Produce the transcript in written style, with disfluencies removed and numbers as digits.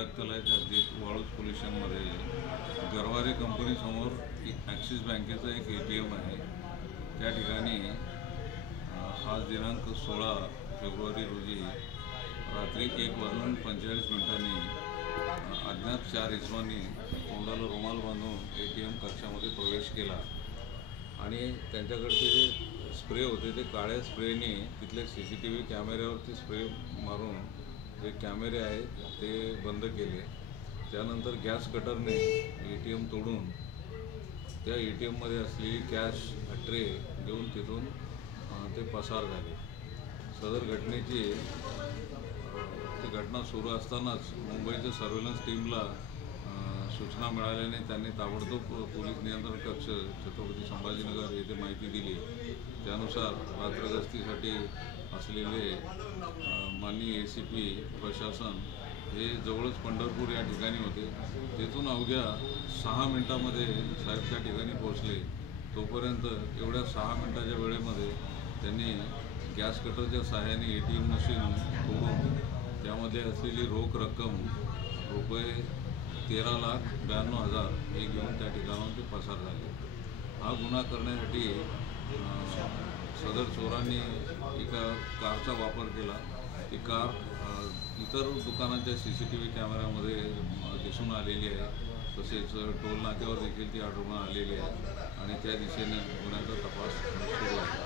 खडक तलावाच्या हद्दीत वाळूज पोलीस स्टेशनमध्ये गरवारे कंपनीसमोर ॲक्सिस बँकेचं एक ATM आहे. त्या ठिकाणी आज दिनांक 16 फेब्रुवारी रोजी रात्री 1:45 अज्ञात 4 इसमांनी तोंडाला रुमाल बांधून ATM कक्षामध्ये प्रवेश केला आणि त्यांच्याकडचे जे स्प्रे होते ते काळ्या स्प्रेने तिथल्या CCTV कॅमेऱ्यावरती स्प्रे मारून जे कॅमेरे आहेत ते बंद केले. त्यानंतर गॅस कटरने ATM तोडून त्या ATMमध्ये असलेली कॅश ट्रे घेऊन तिथून ते पसार झाले. सदर घटनेची घटना सुरू असतानाच मुंबईच्या सर्व्हेलन्स टीमला सूचना मिळाल्याने त्यांनी ताबडतोब पोलीस नियंत्रण कक्ष छत्रपती संभाजीनगर येथे माहिती दिली. त्यानुसार रात्रगस्तीसाठी असलेले माननीय ACP प्रशासन हे जवळच पंढरपूर या ठिकाणी होते. तेथून अवघ्या 6 मिनिटांमध्ये साहेब त्या ठिकाणी पोहोचले. तोपर्यंत एवढ्या 6 मिनिटाच्या वेळेमध्ये त्यांनी गॅस कटरच्या सहाय्याने ATM मशीन तोडून त्यामध्ये असलेली रोख रक्कम रुपये 13,92,000 हे घेऊन त्या ठिकाणाहून ते पसार झाले. हा गुन्हा करण्यासाठी सदर चोरांनी एका कारचा वापर केला. ती कार इतर दुकानांच्या CCTV कॅमेऱ्यामध्ये दिसून आलेली आहे. तसेच टोल नाक्यावर देखील ती आढळून आलेली आहे आणि त्या दिशेने गुन्ह्याचा तपास सुरू आहे.